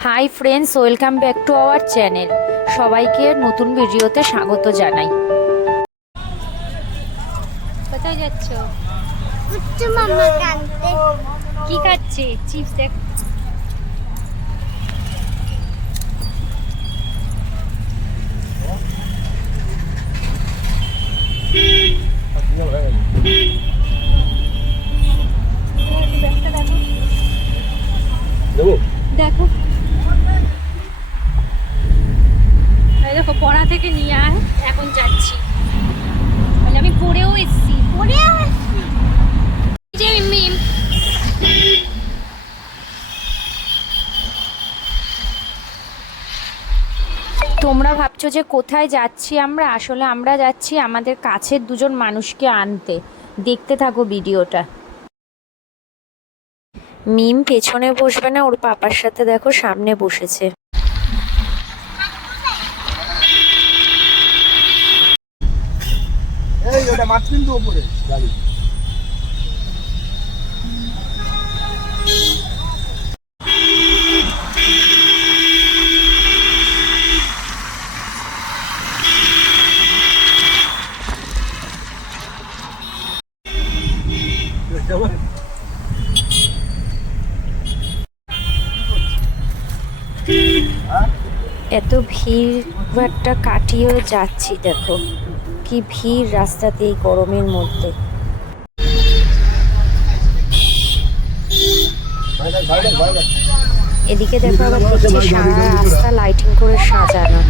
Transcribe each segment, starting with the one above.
Hi friends welcome back to our channel সবাইকে নতুন ভিডিওতে স্বাগত জানাই। কোথায় যাচ্ছ? উচ্চ মামা কানতে কি খাচ্ছে? চিপস দেখ। দেবো দেখো এই দেখো পড়া থেকে নিয়ে আয়, এখন যাচ্ছি। মানে আমি পড়েও এসেছি। তোমরা ভাবছ যে কোথায় যাচ্ছি আমরা? আসলে আমরা যাচ্ছি আমাদের কাছের দুজন মানুষকে আনতে। দেখতে থাকো ভিডিওটা। মিম পেছনে বসবে না, ওর পাপার সাথে দেখো, সামনে বসেছে। কিন্তু গাড়ি। এত ভিড় ভাট্টা কাটিয়েও যাচ্ছি দেখো। কি ভিড় রাস্তাতে এই গরমের মধ্যে? এদিকে দেখো আবার দেখছি সারা রাস্তা লাইটিং করে সাজানো।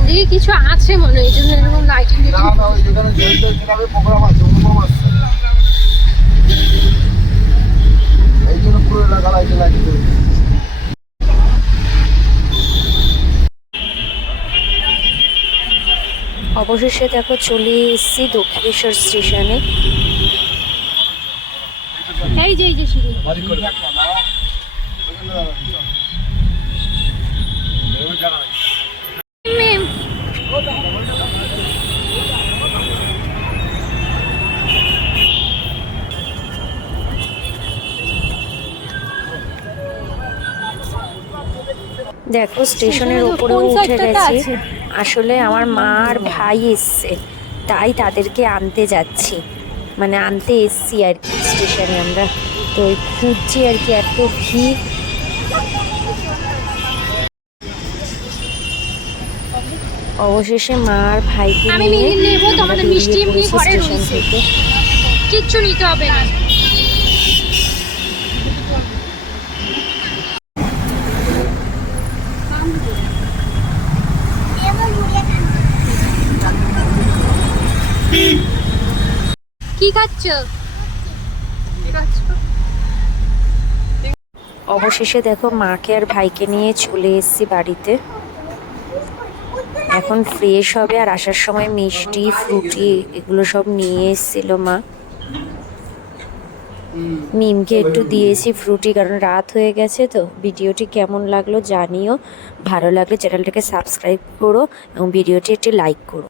এদিকে কিছু আছে মনে হয় এই জন্য এরকম লাইটিং প্রোগ্রাম আছে এই জন্য পুরো এলাকা লাইটে লাগিয়ে অবশেষে দেখো চলে এসেছি দক্ষিণেশ্বর স্টেশনে। এই যে এই যে দেখো স্টেশনের কোন উঠে গেছি? আসলে আমার মা আর ভাই এসছে তাই তাদেরকে আনতে যাচ্ছি। মানে আনতে এসছি আর কি স্টেশনে আমরা। তো ওই খুঁজছি আর কি এত ভিড়। অবশেষে মা আর ভাইকে নিয়ে মিষ্টি এমনি ঘরে রয়েছে। কিচ্ছু নিতে হবে না। কি অবশেষে দেখো মাকে আর ভাইকে নিয়ে চলে এসেছি বাড়িতে। এখন ফ্রেশ হবে আর আসার সময় মিষ্টি, ফ্রুটি এগুলো সব নিয়ে এসেছিল মা। মিমকে একটু দিয়েছি ফ্রুটি কারণ রাত হয়ে গেছে তো। ভিডিওটি কেমন লাগল জানিও। ভালো লাগলে চ্যানেলটাকে সাবস্ক্রাইব করো এবং ভিডিওটি একটি লাইক করো।